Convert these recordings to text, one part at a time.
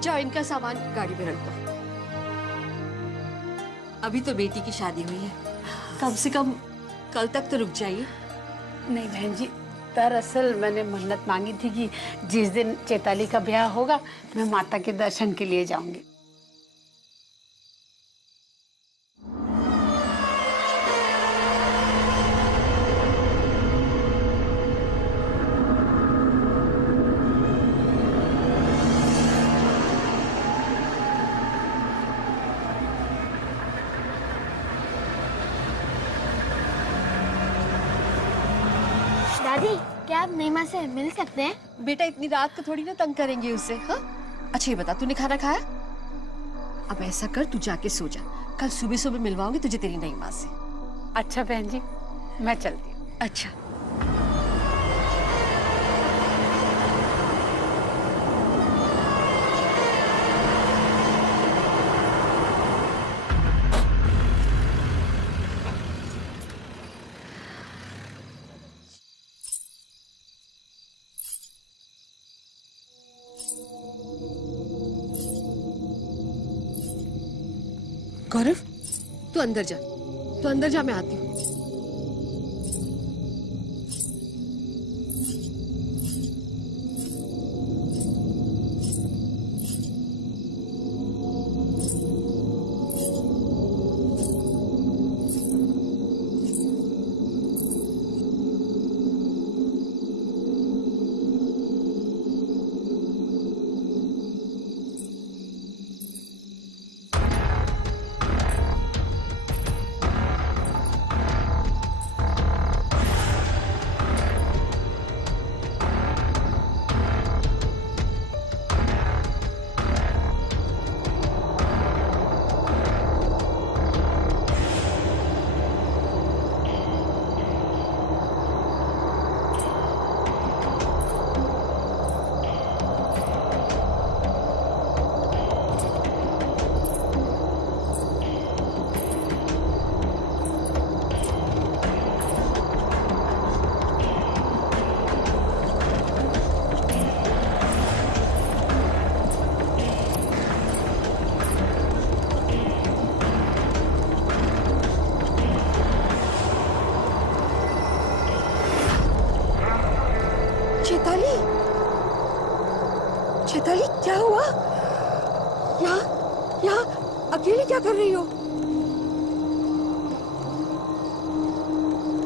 जाओ इनका सामान गाड़ी में रख दो। अभी तो बेटी की शादी हुई है, कम से कम कल तक तो रुक जाइए। नहीं बहन जी, दरअसल मैंने मन्नत मांगी थी कि जिस दिन चैताली का ब्याह होगा मैं माता के दर्शन के लिए जाऊंगी। दादी, क्या आप महिमा से मिल सकते हैं? बेटा इतनी रात को थोड़ी ना तंग करेंगे उसे। हाँ, अच्छा ये बता, तूने खाना खाया? अब ऐसा कर, तू जाके सो जा, कल सुबह सुबह मिलवाऊंगी तुझे तेरी नई माँ से। अच्छा बहन जी, मैं चलती हूँ। अच्छा। गौरव, तू अंदर जा, तू अंदर जा, मैं आती हूँ। चैताली, चैताली क्या हुआ? यहाँ अकेले क्या कर रही हो?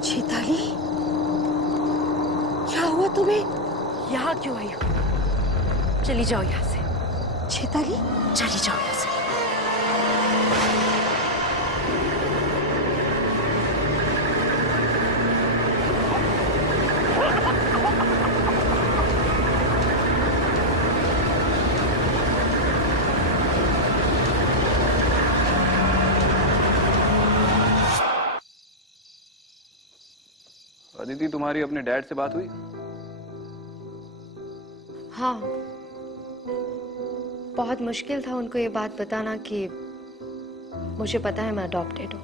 चैताली, क्या हुआ तुम्हें? यहाँ क्यों आई हो? चली जाओ यहाँ से। चैताली, चली जाओ यहाँ से। अदिति, तुम्हारी अपने डैड से बात हुई? हाँ, बहुत मुश्किल था उनको ये बात बताना कि मुझे पता है मैं अडॉप्टेड हूँ।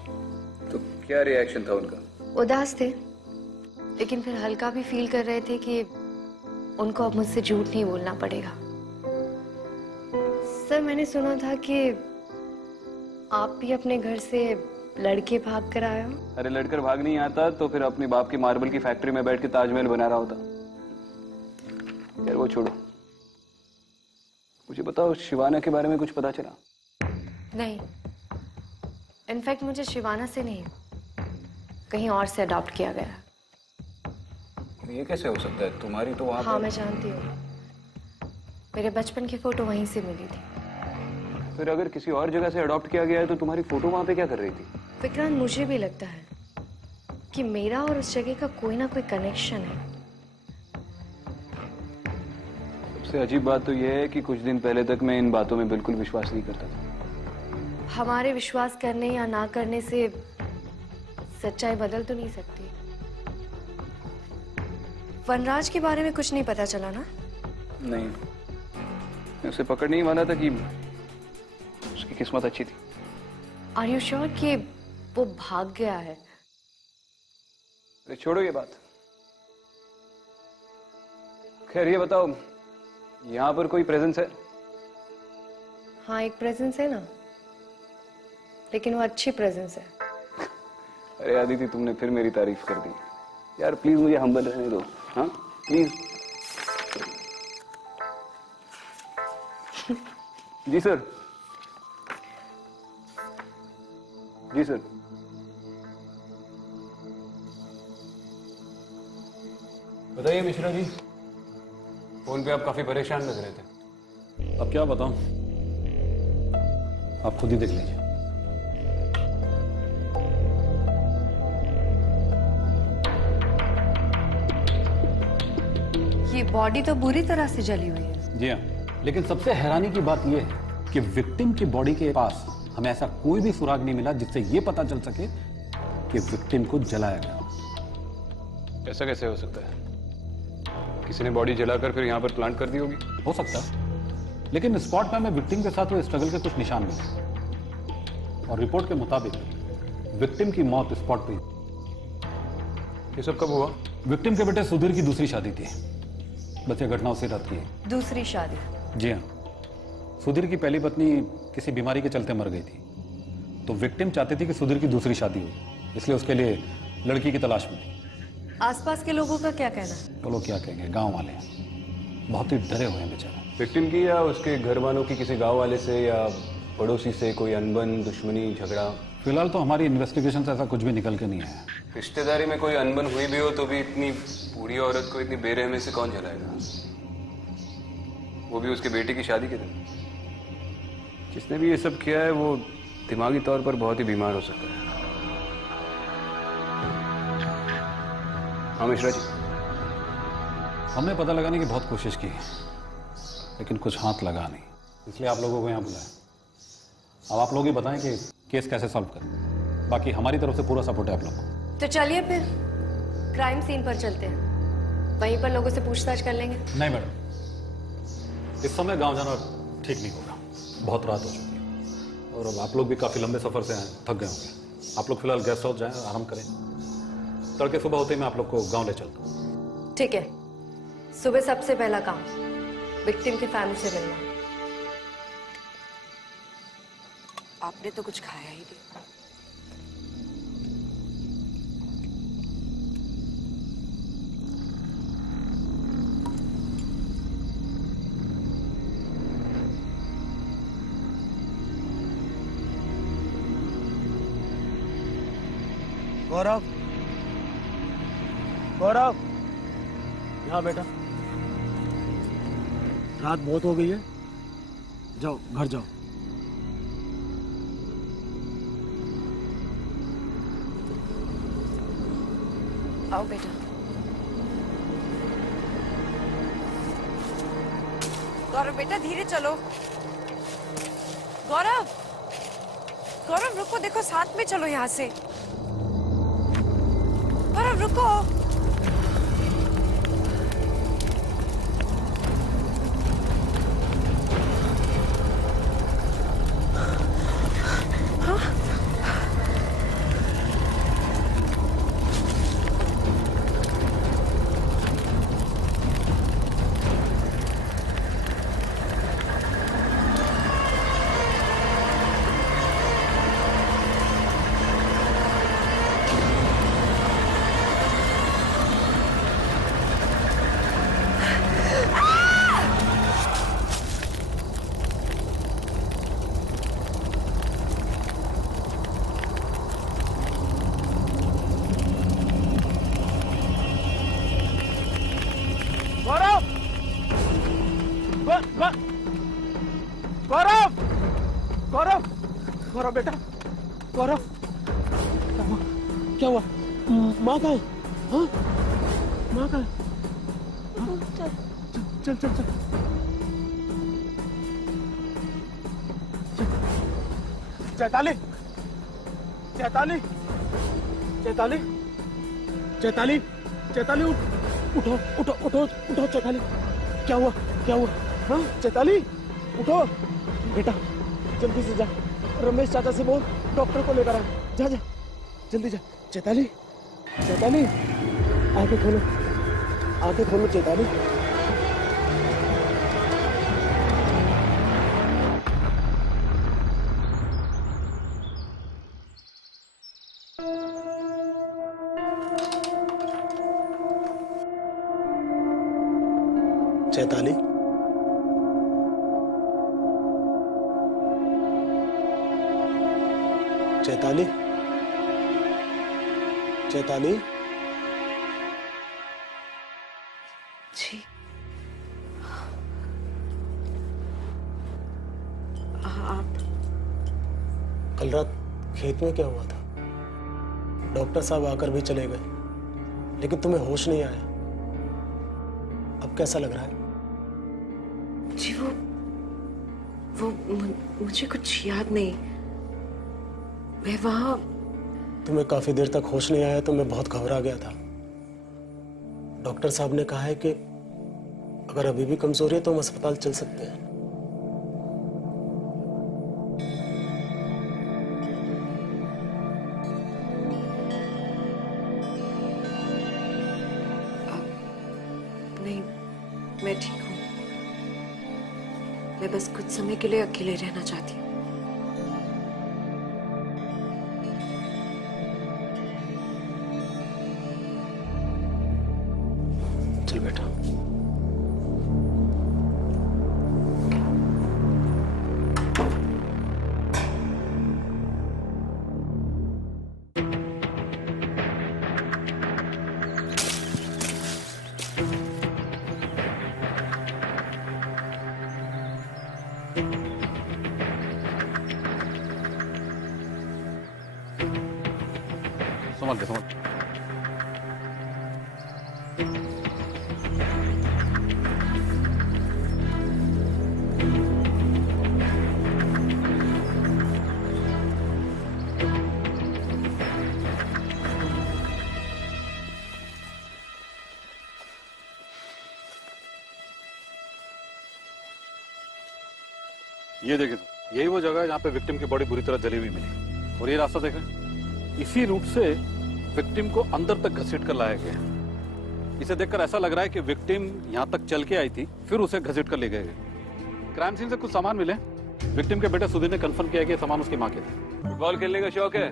तो क्या रिएक्शन था उनका? उदास थे, लेकिन फिर हल्का भी फील कर रहे थे कि उनको अब मुझसे झूठ नहीं बोलना पड़ेगा। सर, मैंने सुना था कि आप भी अपने घर से लड़के भाग कर आए हो। अरे लड़कर भाग नहीं आता तो फिर अपने बाप की मार्बल की फैक्ट्री में बैठ के ताजमहल बना रहा होता। यार वो छोड़ो, मुझे बताओ शिवाना के बारे में कुछ पता चला? नहीं, इनफैक्ट मुझे शिवाना से नहीं, कहीं और से अडॉप्ट किया गया। ये कैसे हो सकता है? तुम्हारी तो वहाँ हाँ, मैं जानती हूँ, मेरे बचपन की फोटो वहीं से मिली थी। फिर अगर किसी और जगह से अडॉप्ट किया गया है तो तुम्हारी फोटो वहाँ पे क्या कर रही थी? विक्रांत, मुझे भी लगता है कि मेरा और उस जगह का कोई ना कोई कनेक्शन है। सबसे अजीब बात तो यह है कि कुछ दिन पहले तक मैं इन बातों में बिल्कुल विश्वास नहीं करता था। हमारे विश्वास करने या ना करने से सच्चाई बदल तो नहीं सकती। वनराज के बारे में कुछ नहीं पता चला ना? नहीं, मैं उसे पकड़ नहीं वाला था कि उसकी किस्मत अच्छी थी। आर यू श्योर कि वो भाग गया है? अरे छोड़ो ये बात। खैर ये बताओ, यहाँ पर कोई प्रेजेंस है? हाँ एक प्रेजेंस है ना, लेकिन वो अच्छी प्रेजेंस है। अरे आदिति, तुमने फिर मेरी तारीफ कर दी यार। प्लीज मुझे हम्बल रहने दो, हाँ प्लीज। जी सर, जी सर। बताइए मिश्रा जी, फोन पे आप काफी परेशान लग रहे थे। अब क्या बताऊं, आप खुद ही देख लीजिए। ये बॉडी तो बुरी तरह से जली हुई है। जी हाँ, लेकिन सबसे हैरानी की बात यह है कि विक्टिम की बॉडी के पास हमें ऐसा कोई भी सुराग नहीं मिला जिससे यह पता चल सके कि विक्टिम को जलाया गया। ऐसा कैसे हो सकता है? किसी ने बॉडी जलाकर फिर यहाँ पर प्लांट कर दी होगी। हो सकता है, लेकिन स्पॉट पे हमें विक्टिम के साथ हुए स्ट्रगल के कुछ निशान मिले और रिपोर्ट के मुताबिक विक्टिम की मौत स्पॉट पे ही। ये सब कब हुआ? विक्टिम के बेटे सुधीर की दूसरी शादी थी। बस ये घटना उसी रात की है। दूसरी शादी? जी हाँ, सुधीर की पहली पत्नी किसी बीमारी के चलते मर गई थी, तो विक्टिम चाहती थी कि सुधीर की दूसरी शादी हो, इसलिए उसके लिए लड़की की तलाश में थी। आसपास के लोगों का क्या कहना है? वो लोग क्या कहेंगे, गांव वाले हैं, बहुत ही डरे हुए हैं बेचारे। विक्टिम की या उसके घर वालों की किसी गांव वाले से या पड़ोसी से कोई अनबन, दुश्मनी, झगड़ा? फिलहाल तो हमारी इन्वेस्टिगेशन से ऐसा कुछ भी निकल के नहीं आया। रिश्तेदारी में कोई अनबन हुई भी हो तो भी इतनी बूढ़ी औरत को इतनी बेरहमी से कौन जलाएगा, वो भी उसके बेटे की शादी के दिन? जिसने भी ये सब किया है वो दिमागी तौर पर बहुत ही बीमार हो सकता है। हाँ मिश्रा जी, हमने पता लगाने की बहुत कोशिश की, लेकिन कुछ हाथ लगा नहीं, इसलिए आप लोगों को यहाँ बुलाया। अब आप लोग ही बताएं कि केस कैसे सॉल्व करें। बाकी हमारी तरफ से पूरा सपोर्ट है आप लोग को। तो चलिए फिर क्राइम सीन पर चलते हैं, वहीं पर लोगों से पूछताछ कर लेंगे। नहीं मैडम, इस समय गांव जाना ठीक नहीं होगा, बहुत रात हो चुकी है और अब आप लोग भी काफी लंबे सफर से आए, थक गए होंगे। आप लोग फिलहाल गेस्ट हाउस जाएं, आराम करें। तड़के सुबह होते ही मैं आप लोग को गांव ले चलता हूँ। ठीक है, सुबह सबसे पहला काम विक्टिम की फैमिली से मिलना। आपने तो कुछ खाया ही नहीं। गौरव, गौरव, यहाँ बेटा। रात बहुत हो गई है, जाओ घर जाओ। आओ बेटा। गौरव बेटा धीरे चलो। गौरव, गौरव रुको, देखो साथ में चलो यहाँ से। गौरव रुको। गौरव, गौरव, गौरव, गौरव बेटा, गौरव, क्या हुआ? माँ कहाँ है? हाँ, माँ कहाँ है? हाँ, चल चल चल चैताली, चैताली, चैताली, चैताली, चैताली, उठो उठो उठो उठो चैताली। क्या हुआ, क्या हुआ? हाँ चैताली, उठो बेटा, जल्दी से जा, रमेश चाचा से बोल डॉक्टर को लेकर आ। जा जा जल्दी जा। चैताली, चैताली, आंखें खोलो, आंखें खोलो चैताली। चैताली, चैताली, चैताली। जी आप कल रात खेत में क्या हुआ था? डॉक्टर साहब आकर भी चले गए, लेकिन तुम्हें होश नहीं आया। अब कैसा लग रहा है? जी वो मुझे कुछ याद नहीं। मैं वहाँ तुम्हें काफी देर तक होश नहीं आया तो मैं बहुत घबरा गया था। डॉक्टर साहब ने कहा है कि अगर अभी भी कमजोरी है तो हम अस्पताल चल सकते हैं। नहीं, मैं ठीक हूँ। मैं बस कुछ समय के लिए अकेले रहना चाहती हूँ। चल बेटा। समझ गए, समझ। ये देखे तो यही वो जगह है जहाँ पे विक्टिम की बॉडी बुरी तरह जली हुई मिली। और ये रास्ता देखें, इसी रूट से विक्टिम को अंदर तक घसीट कर लाया गया। इसे देखकर ऐसा लग रहा है कि विक्टिम यहाँ तक चल के आई थी, फिर उसे घसीट कर ले गए। क्राइम सीन से कुछ सामान मिले। विक्टिम के बेटे सुधीर ने कंफर्म किया कि ये सामान उसकी माँ के थे। बॉल खेलने का शौक है?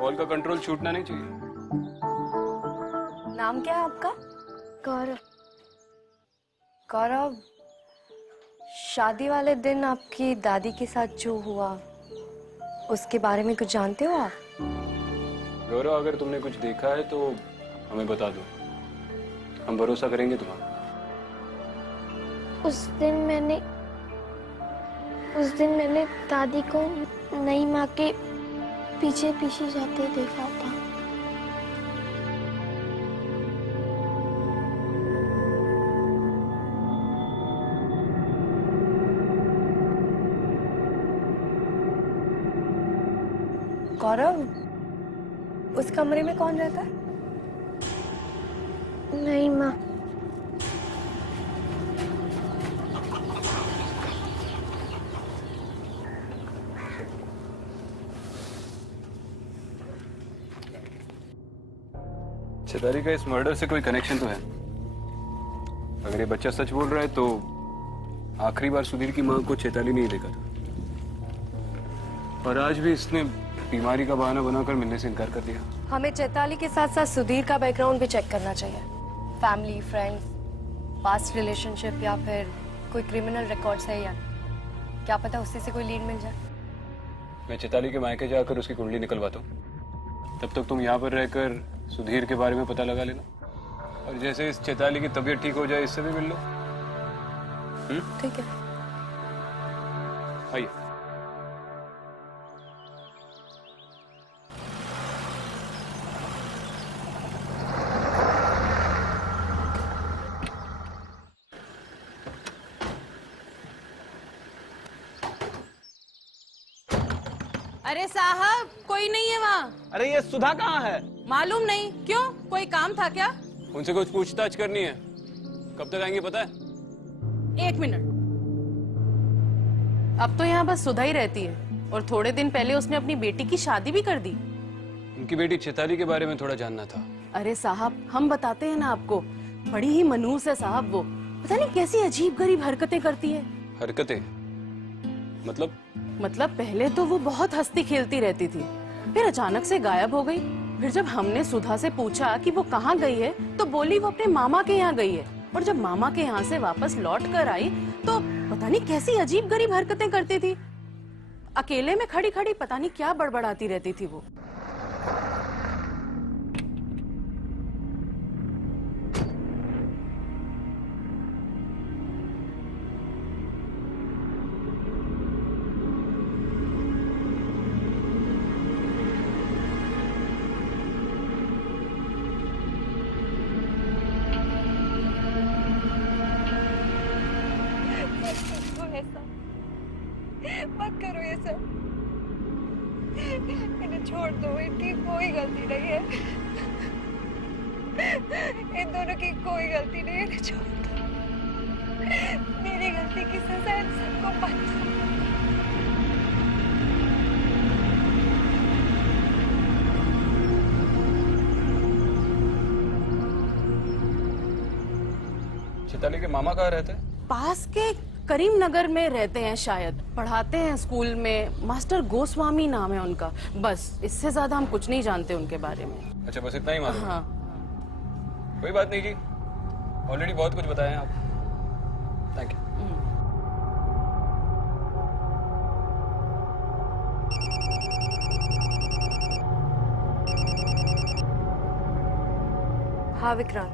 बॉल का कंट्रोल छूटना नहीं चाहिए। नाम क्या है आपका? गौरव। गौरव, शादी वाले दिन आपकी दादी के साथ जो हुआ उसके बारे में कुछ जानते हो आप? गौरव, अगर तुमने कुछ देखा है तो हमें बता दो, हम भरोसा करेंगे तुम्हारा। उस दिन मैंने दादी को नई माँ के पीछे पीछे जाते देखा था। गौरव, उस कमरे में कौन रहता है? नई माँ। चैताली का इस मर्डर से कोई कनेक्शन तो है। अगर ये बच्चा सच बोल रहा है तो आखिरी बार सुधीर की मां को चैताली ने ही देखा था, और आज भी इसने बीमारी का बहाना बनाकर मिलने से इनकार कर दिया। हमें चैताली के साथ साथ सुधीर का बैकग्राउंड भी चेक करना चाहिए। फैमिली, फ्रेंड्स, पास्ट रिलेशनशिप या फिर कोई क्रिमिनल रिकॉर्ड्स है या क्या पता उससे से कोई लीड मिल जाए। मैं चैताली के मायके जाकर उसकी कुंडली निकलवाता हूँ, तब तक तुम यहाँ पर रहकर सुधीर के बारे में पता लगा लेना, और जैसे इस चैताली की तबीयत ठीक हो जाए इससे भी मिल लो। ठीक है। आइए। अरे साहब, कोई नहीं है वहाँ। अरे ये सुधा कहाँ है? मालूम नहीं। क्यों, कोई काम था क्या? उनसे कुछ पूछताछ करनी है। कब तक आएंगे पता है? 1 मिनट। अब तो यहाँ बस सुधा ही रहती है, और थोड़े दिन पहले उसने अपनी बेटी की शादी भी कर दी। उनकी बेटी चैताली के बारे में थोड़ा जानना था। अरे साहब, हम बताते हैं ना आपको, बड़ी ही मनहूस है साहब वो। पता नहीं कैसी अजीब गरीब हरकतें करती है। हरकतें? मतलब पहले तो वो बहुत हंसती खेलती रहती थी, फिर अचानक से गायब हो गई। फिर जब हमने सुधा से पूछा कि वो कहाँ गई है तो बोली वो अपने मामा के यहाँ गई है। और जब मामा के यहाँ से वापस लौट कर आई तो पता नहीं कैसी अजीब गरीब हरकतें करती थी। अकेले में खड़ी खड़ी पता नहीं क्या बड़बड़ाती रहती थी वो। मत करो ये सब, इन्हें छोड़ दो, इनकी कोई गलती नहीं है, इन दोनों की कोई गलती नहीं है, इन्हें छोड़ दो, मेरी गलती की सजा इन सबको मत दो। चैताली के मामा कहाँ रहते हैं? पास के करीम नगर में रहते हैं शायद, पढ़ाते हैं स्कूल में, मास्टर गोस्वामी नाम है उनका। बस इससे ज्यादा हम कुछ नहीं जानते उनके बारे में। अच्छा, बस इतना ही मालूम? हाँ। कोई बात नहीं जी, ऑलरेडी बहुत कुछ बताया आप। Thank you. हाँ विक्रांत,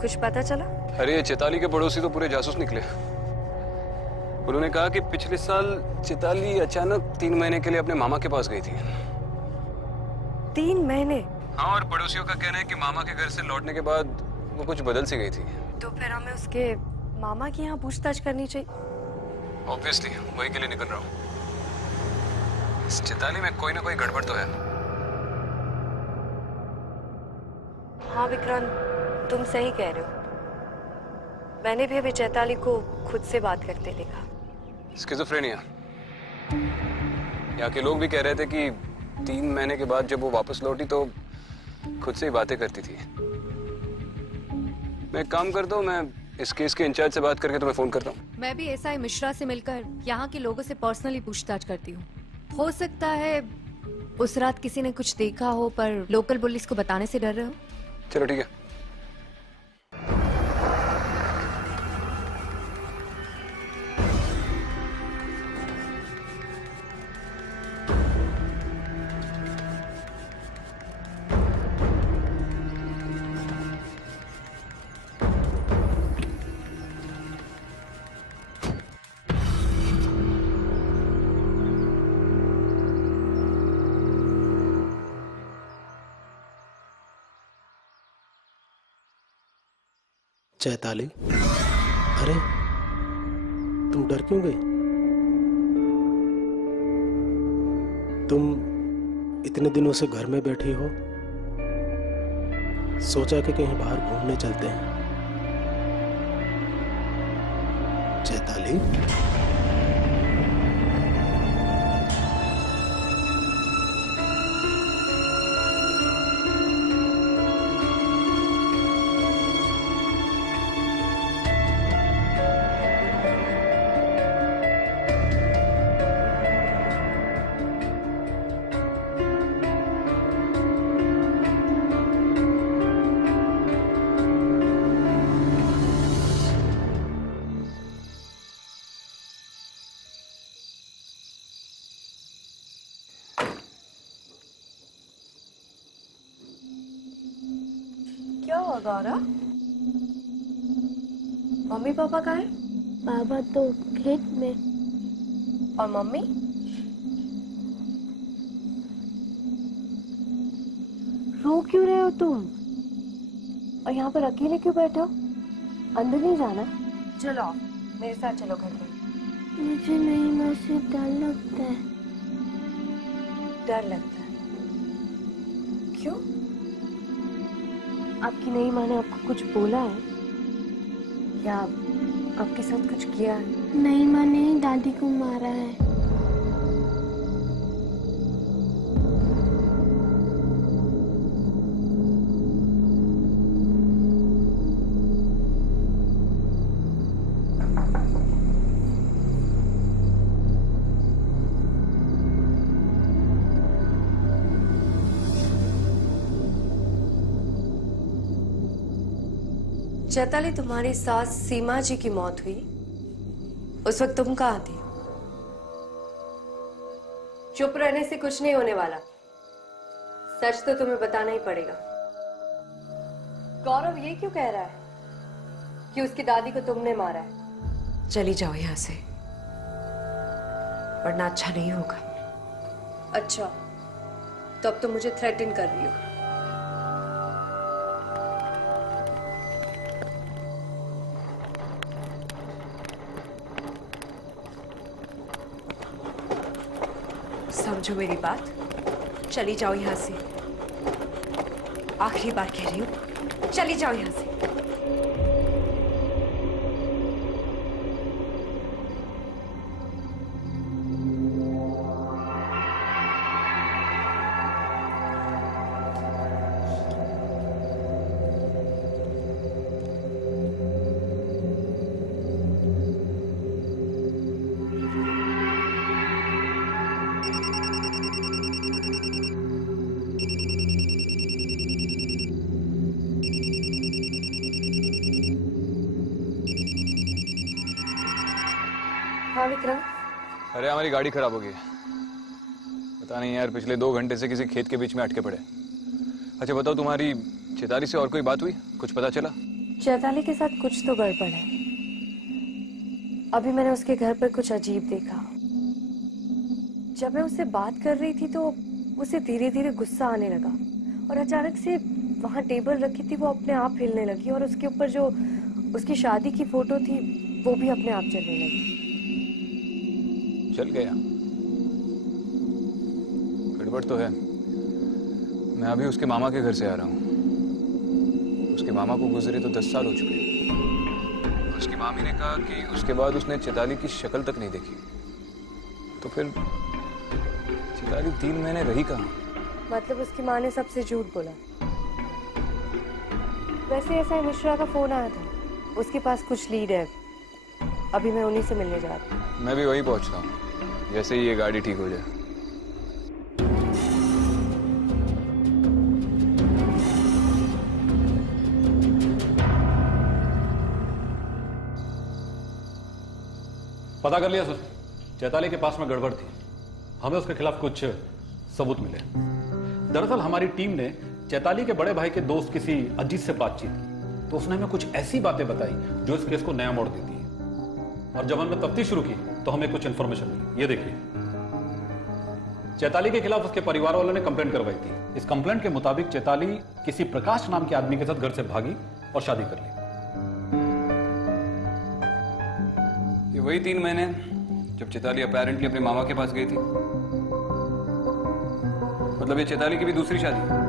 कुछ पता चला? अरे ये चैताली के पड़ोसी तो पूरे जासूस निकले। उन्होंने कहा कि पिछले साल चैताली अचानक 3 महीने के लिए अपने मामा के पास गई थी। 3 महीने? हाँ, और पड़ोसियों का कहना है कि मामा के घर से लौटने के बाद वो कुछ बदल सी गई थी। तो फिर हमें उसके मामा की यहाँ पूछताछ करनी चाहिए। ऑब्वियसली वही के लिए निकल रहा हूँ। इस चैताली में कोई ना कोई गड़बड़ तो है। हाँ विक्रांत, तुम सही कह रहे हो। मैंने भी अभी चैताली को खुद से बात करते देखा। स्किज़ोफ्रेनिया। यहाँ के लोग भी कह रहे थे कि 3 महीने के बाद जब वो वापस लौटी तो खुद से ही बातें करती थी। मैं एक काम करता हूँ, मैं इस केस के इंचार्ज से बात करके तुम्हें फोन करता हूँ। मैं भी एसआई मिश्रा से मिलकर यहाँ के लोगों से पर्सनली पूछताछ करती हूँ। हो सकता है उस रात किसी ने कुछ देखा हो पर लोकल पुलिस को बताने से डर रहे हो। चलो ठीक है। चैताली, अरे तुम डर क्यों गई? तुम इतने दिनों से घर में बैठी हो, सोचा कि कहीं बाहर घूमने चलते हैं। चैताली, क्या हुआ गौरा? मम्मी पापा कहाँ है? बाबा तो खेत में। और मम्मी? रो क्यों रहे हो तुम? और यहाँ पर अकेले क्यों बैठे हो? अंदर नहीं जाना? चलो आओ, मेरे साथ चलो घर में। मुझे नहीं माँ से डर लगता है। डर लगता है? क्यों? आपकी नई माँ ने आपको कुछ बोला है या आपके साथ कुछ किया है? नहीं माँ ने ही दादी को मारा है। चैताली, तुम्हारी सास सीमा जी की मौत हुई, उस वक्त तुम कहाँ थी? चुप रहने से कुछ नहीं होने वाला, सच तो तुम्हें बताना ही पड़ेगा। गौरव ये क्यों कह रहा है कि उसकी दादी को तुमने मारा है? चली जाओ यहां से, वरना अच्छा नहीं होगा। अच्छा, तो अब तुम मुझे थ्रेटन कर रही हो। समझो मेरी बात, चली जाओ यहां से। आखिरी बार कह रही हूं, चली जाओ यहां से। हाँ विक्रम। अरे हमारी गाड़ी खराब हो गई है। पता नहीं यार, पिछले 2 घंटे से किसी खेत के बीच में अटके पड़े। अच्छा बताओ, तुम्हारी चैताली से और कोई बात हुई? कुछ पता चला? चैताली के साथ कुछ तो गड़बड़ है। अभी मैंने उसके घर पर कुछ अजीब देखा। जब मैं उससे बात कर रही थी तो उसे धीरे धीरे गुस्सा आने लगा और अचानक से वहाँ टेबल रखी थी वो अपने आप हिलने लगी और उसके ऊपर जो उसकी शादी की फोटो थी वो भी अपने आप चलने लगी। चल गया? गड़बड़ तो है। मैं अभी उसके मामा के घर से आ रहा हूँ। उसके मामा को गुजरे तो 10 साल हो चुके हैं। उसकी मामी ने कहा कि उसके बाद उसने चैताली की शक्ल तक नहीं देखी। तो फिर चैताली 3 महीने रही कहाँ? मतलब उसकी माँ ने सबसे झूठ बोला। वैसे ऐसा मिश्रा का फोन आया था, उसके पास कुछ लीड है। अभी मैं उन्हीं से मिलने जा रही हूँ। मैं भी वही पहुंचता हूँ जैसे ही ये गाड़ी ठीक हो जाए। पता कर लिया सर, चैताली के पास में गड़बड़ थी। हमें उसके खिलाफ कुछ सबूत मिले। दरअसल हमारी टीम ने चैताली के बड़े भाई के दोस्त किसी अजीत से बातचीत की, तो उसने हमें कुछ ऐसी बातें बताई जो इस केस को नया मोड़ देती है। और जब हमने तफ्तीश शुरू की तो हमें कुछ इंफॉर्मेशन मिली। ये देखिए, चैताली के खिलाफ उसके परिवार वालों ने कंप्लेंट करवाई थी। इस कंप्लेंट के मुताबिक चैताली किसी प्रकाश नाम के आदमी के साथ घर से भागी और शादी कर ली। ये वही 3 महीने जब चैताली अपैरेंटली अपने मामा के पास गई थी। मतलब ये चैताली की भी दूसरी शादी।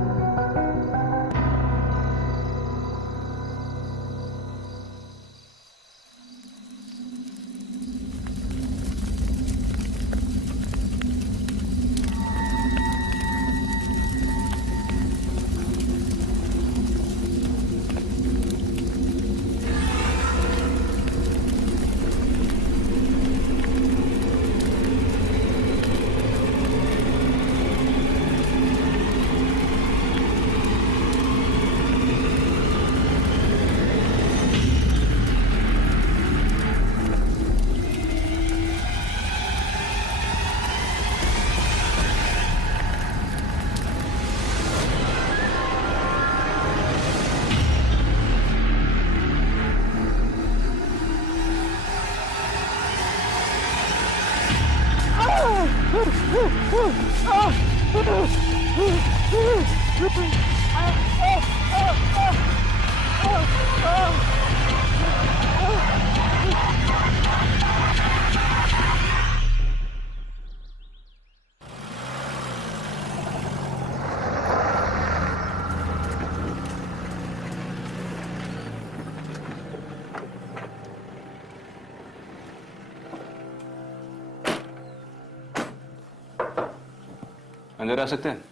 अंदर आ सकते हैं?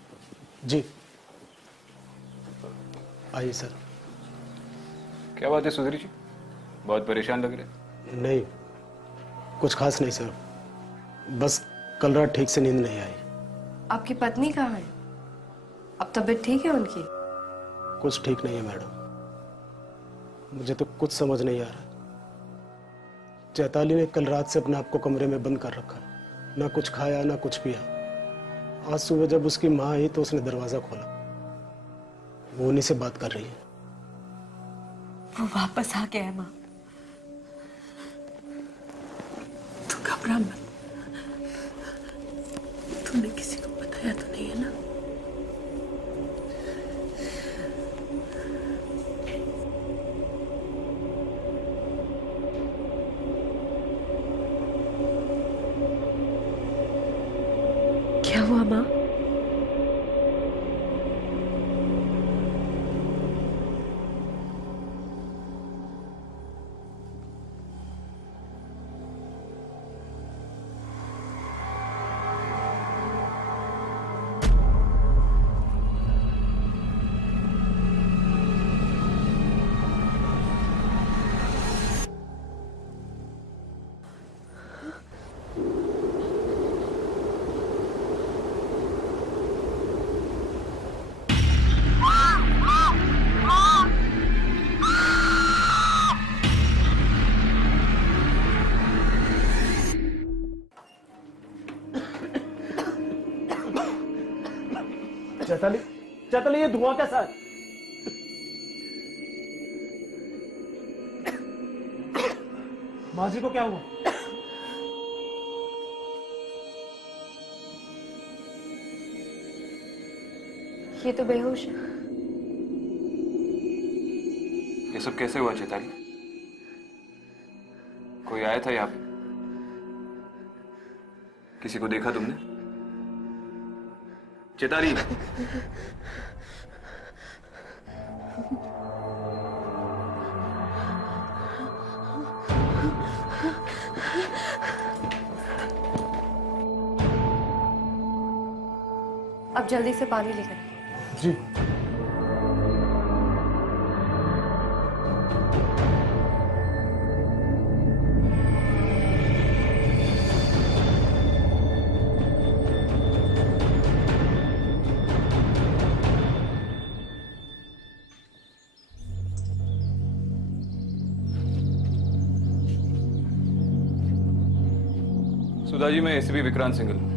जी आइए सर। क्या बात है सुधीर जी, बहुत परेशान लग रहे। नहीं, कुछ खास नहीं सर, बस कल रात ठीक से नींद नहीं आई। आपकी पत्नी कहाँ है? अब तबीयत ठीक है उनकी? कुछ ठीक नहीं है मैडम। मुझे तो कुछ समझ नहीं आ रहा। चैताली ने कल रात से अपने आप को कमरे में बंद कर रखा, ना कुछ खाया ना कुछ पिया। आज सुबह जब उसकी माँ आई तो उसने दरवाजा खोला, वो उन्हीं से बात कर रही है। वो वापस आ गया है माँ। तू घबरा मत। तूने किसी को बताया तो नहीं है ना? क्या हुआ माँ? चैताली, चैताली, ये धुआं कैसा है? माँ जी को क्या हुआ? ये तो बेहोश है। ये सब कैसे हुआ चैताली? कोई आया था यहाँ पे? किसी को देखा तुमने? चैताली, अब जल्दी से पानी लेकर आइए। जी। सुधा जी, मैं एसीपी विक्रांत सिंघल।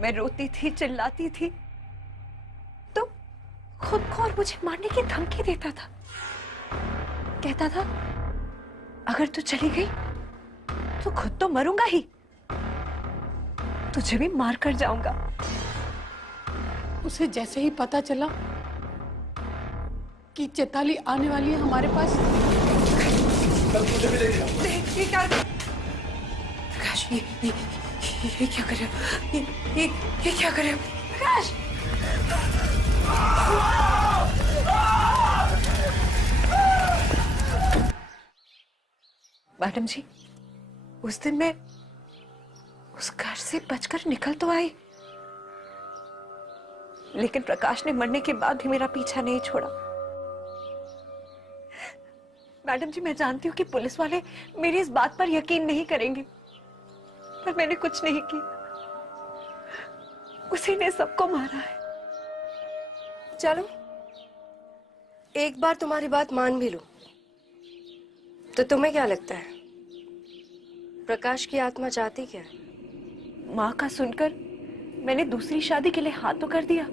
मैं रोती थी, चिल्लाती थी तो खुद को और मुझे मारने की धमकी देता था। कहता था अगर तू चली गई तो खुद तो मरूंगा ही, तुझे भी मार कर जाऊंगा। उसे जैसे ही पता चला कि चैताली आने वाली है हमारे पास, ये क्या प्रकाश, ये क्या कर रहे हो? ये क्या कर रहे हो प्रकाश? मैडम जी, उस दिन मैं उस घर से बचकर निकल तो आई, लेकिन प्रकाश ने मरने के बाद भी मेरा पीछा नहीं छोड़ा। मैडम जी, मैं जानती हूँ कि पुलिस वाले मेरी इस बात पर यकीन नहीं करेंगे, पर मैंने कुछ नहीं किया, उसी ने सबको मारा है। चलो, एक बार तुम्हारी बात मान भी लो, तो तुम्हें क्या लगता है प्रकाश की आत्मा चाहती क्या है? माँ का सुनकर मैंने दूसरी शादी के लिए हाथ तो कर दिया,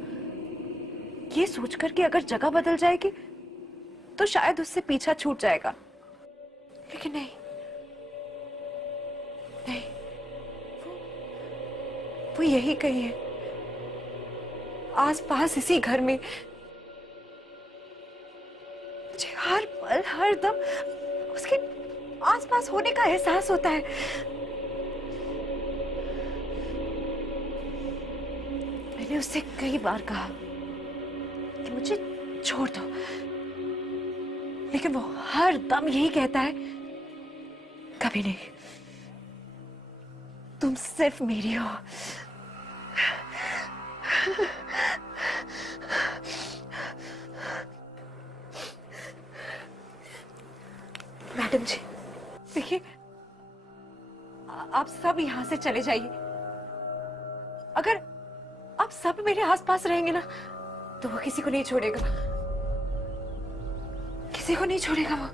ये सोचकर कि अगर जगह बदल जाएगी तो शायद उससे पीछा छूट जाएगा, लेकिन नहीं नहीं, वो यही कही है, आस पास इसी घर में मुझे हर पल हर दम उसके आसपास होने का एहसास होता है। मैंने उससे कई बार कहा कि मुझे छोड़ दो, लेकिन वो हर दम यही कहता है, कभी नहीं, तुम सिर्फ मेरी हो। मैडम जी देखिए, आप सब यहां से चले जाइए। अगर आप सब मेरे आसपास रहेंगे ना तो वो किसी को नहीं छोड़ेगा, किसी को नहीं छोड़ेगा वो।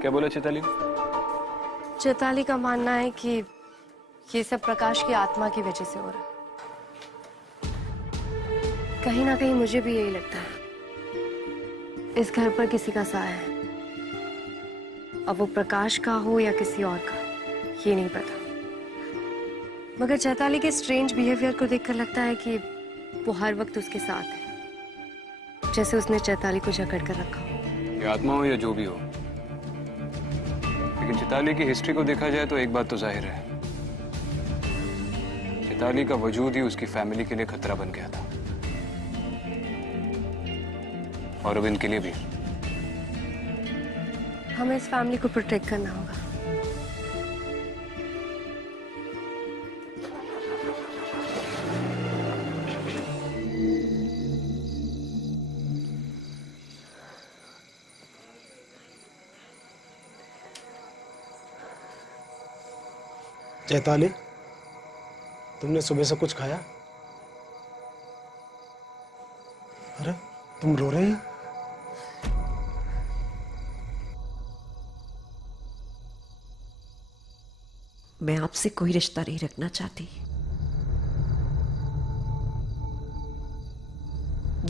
क्या बोला चैताली? चैताली का मानना है कि ये सब प्रकाश की आत्मा की वजह से हो रहा है। कहीं ना कहीं मुझे भी यही लगता है, इस घर पर किसी का साया है। अब वो प्रकाश का हो या किसी और का, ये नहीं पता। मगर चैताली के स्ट्रेंज बिहेवियर को देखकर लगता है कि वो हर वक्त उसके साथ है, जैसे उसने चैताली को जकड़ कर रखा हो। ये आत्मा हो या जो भी हो, लेकिन चैताली की हिस्ट्री को देखा जाए तो एक बात तो जाहिर है, चैताली का वजूद ही उसकी फैमिली के लिए खतरा बन गया था, और अब इनके लिए भी। हमें इस फैमिली को प्रोटेक्ट करना होगा। चैताली, तुमने सुबह से कुछ खाया? अरे तुम रो रही हो? मैं आपसे कोई रिश्ता नहीं रखना चाहती,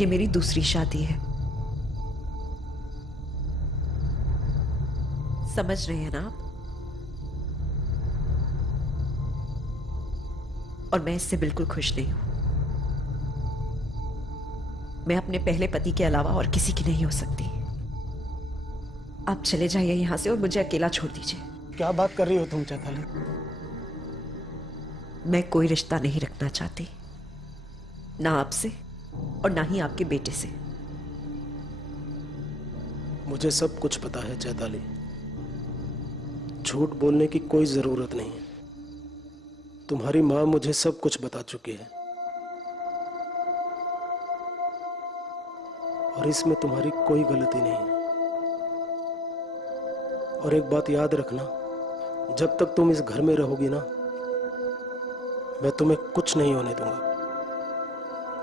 ये मेरी दूसरी शादी है, समझ रहे हैं ना आप? और मैं इससे बिल्कुल खुश नहीं हूं। मैं अपने पहले पति के अलावा और किसी की नहीं हो सकती। आप चले जाइए यहां से और मुझे अकेला छोड़ दीजिए। क्या बात कर रही हो तुम चैताली? मैं कोई रिश्ता नहीं रखना चाहती, ना आपसे और ना ही आपके बेटे से। मुझे सब कुछ पता है चैताली, झूठ बोलने की कोई जरूरत नहीं है। तुम्हारी माँ मुझे सब कुछ बता चुकी है, और इसमें तुम्हारी कोई गलती नहीं है। और एक बात याद रखना, जब तक तुम इस घर में रहोगी ना, मैं तुम्हें कुछ नहीं होने दूंगा,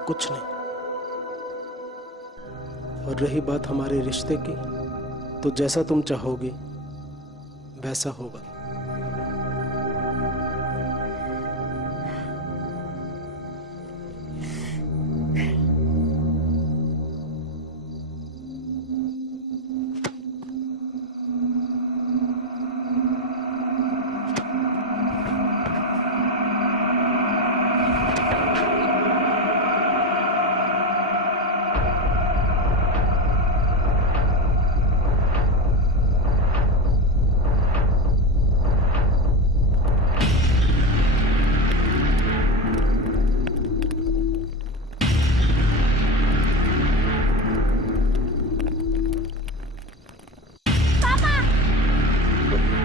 कुछ नहीं। और रही बात हमारे रिश्ते की, तो जैसा तुम चाहोगी वैसा होगा।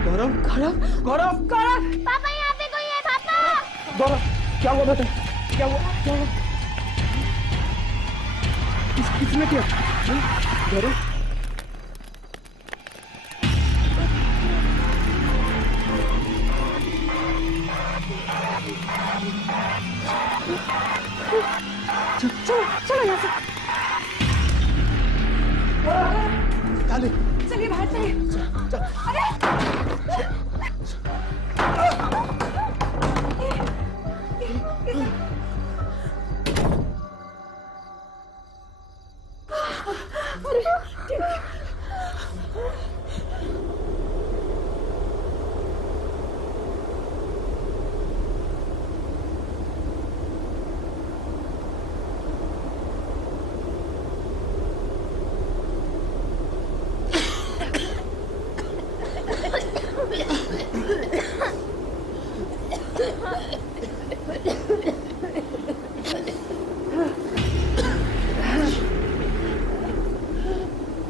गौरव, गौरव, गौरव, गौरव, पापा यहाँ पे कोई है पापा। गौरव, क्या हुआ बेटा? क्या हुआ? क्या हुआ? किसने किया? गौरव,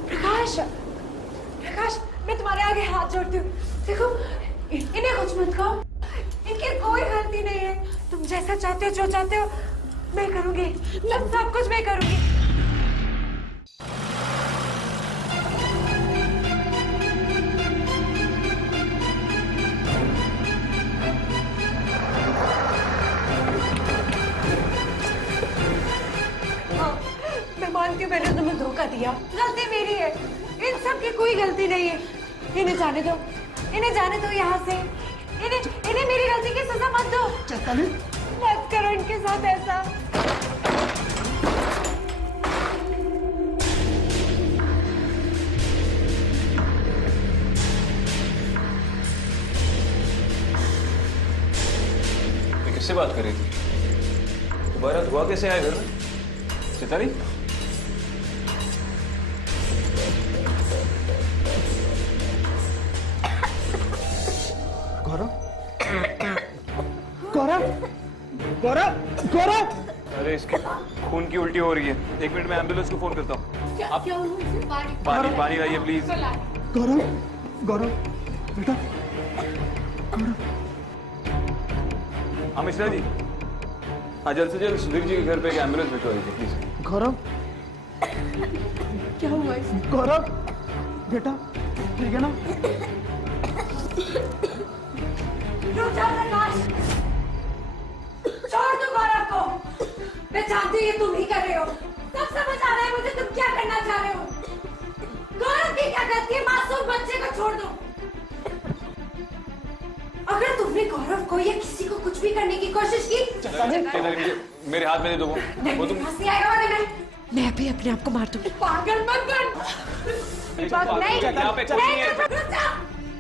प्रकाश, प्रकाश, मैं तुम्हारे आगे हाथ जोड़ती हूँ। देखो, इन्हें कुछ मत कहो। इनकी कोई गलती नहीं है। तुम जैसा चाहते हो, जो चाहते हो, मैं करूँगी। सब कुछ मैं करूँगी। मैं मानती हूँ मैंने तुम्हें धोखा दिया, गलती मेरी है। इन सब की कोई गलती नहीं है। इन्हें जाने दो, इन्हें जाने दो यहाँ से। इन्हें मेरी गलती की सजा मत दो। चैताली, मत करो इनके साथ ऐसा। मैं किससे बात कर रही थी? दोबारा धुआं कैसे आया घर में? चैताली? गौरव, गौरव, गौरव, गौरव! अरे इसके खून की उल्टी हो रही है। 1 मिनट में एम्बुलेंस को फोन करता हूँ। आप पानी लाइए प्लीज। गौरव, गौरव, बेटा, हाँ मिश्रा जी, हाँ जल्द से जल्द सुधीर जी के घर पे एक एम्बुलेंस भिजवा दीजिए प्लीज। गौरव, क्या हुआ? गौरव, बेटा, ठीक है ना? रुक जा प्रकाश, छोड़ दो गौरव को। मैं जानती हूँ ये तुम ही कर रहे हो। सब समझ आ रहा है मुझे तुम क्या करना चाह रहे हो। गौरव की क्या गलती है? मासूम बच्चे को छोड़ दो। अगर तुमने गौरव को या किसी को कुछ भी करने की कोशिश की, मेरे हाथ में दे दो वो तुम। हंसी आएगा वरना मैं भी अपने आप को मार दूंगी। पागल मत बन। नहीं, यहाँ पे कोई नहीं है। रुक जा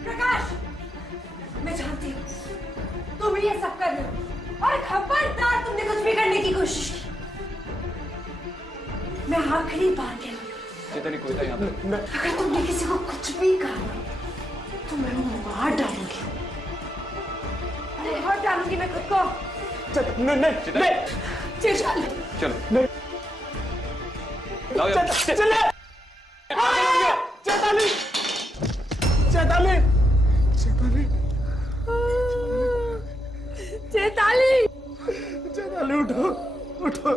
प्रकाश, मैं जानती हूँ तुम ये सब कर रहे हो और खबरदार तुमने कुछ भी करने की कोशिश की। मैं आखिरी बार कह रही हूँ, चैताली कोई था यहाँ पे? अगर तुमने किसी को कुछ भी कहा तो मैं मार डालूंगी। मार डालूंगी मैं खुद को। नहीं, नहीं, नहीं, चल चलो लाओ यार। चले! चैताली, चैताली, चैताली, चैताली, चैताली, उठो, उठो।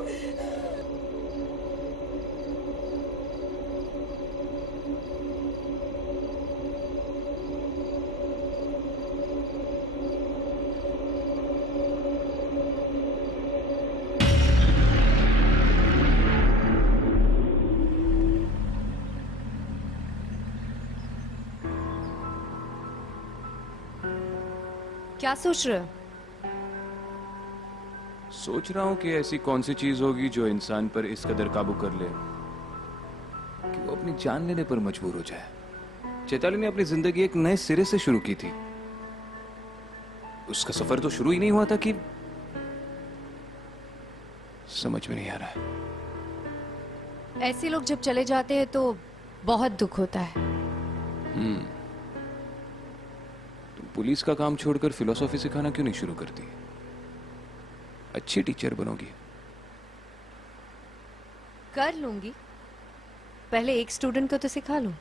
क्या सोच रहे हो? सोच रहा हूँ कि ऐसी कौन सी चीज होगी जो इंसान पर इस कदर काबू कर ले कि वो अपनी जान लेने पर मजबूर हो जाए। चैताली ने अपनी जिंदगी एक नए सिरे से शुरू की थी। उसका सफर तो शुरू ही नहीं हुआ था कि समझ में नहीं आ रहा है। ऐसे लोग जब चले जाते हैं तो बहुत दुख होता है। तुम पुलिस का काम छोड़कर फिलोसॉफी सिखाना क्यों नहीं शुरू करती? अच्छी टीचर बनोगी। कर लूंगी, पहले एक स्टूडेंट को तो सिखा लूं।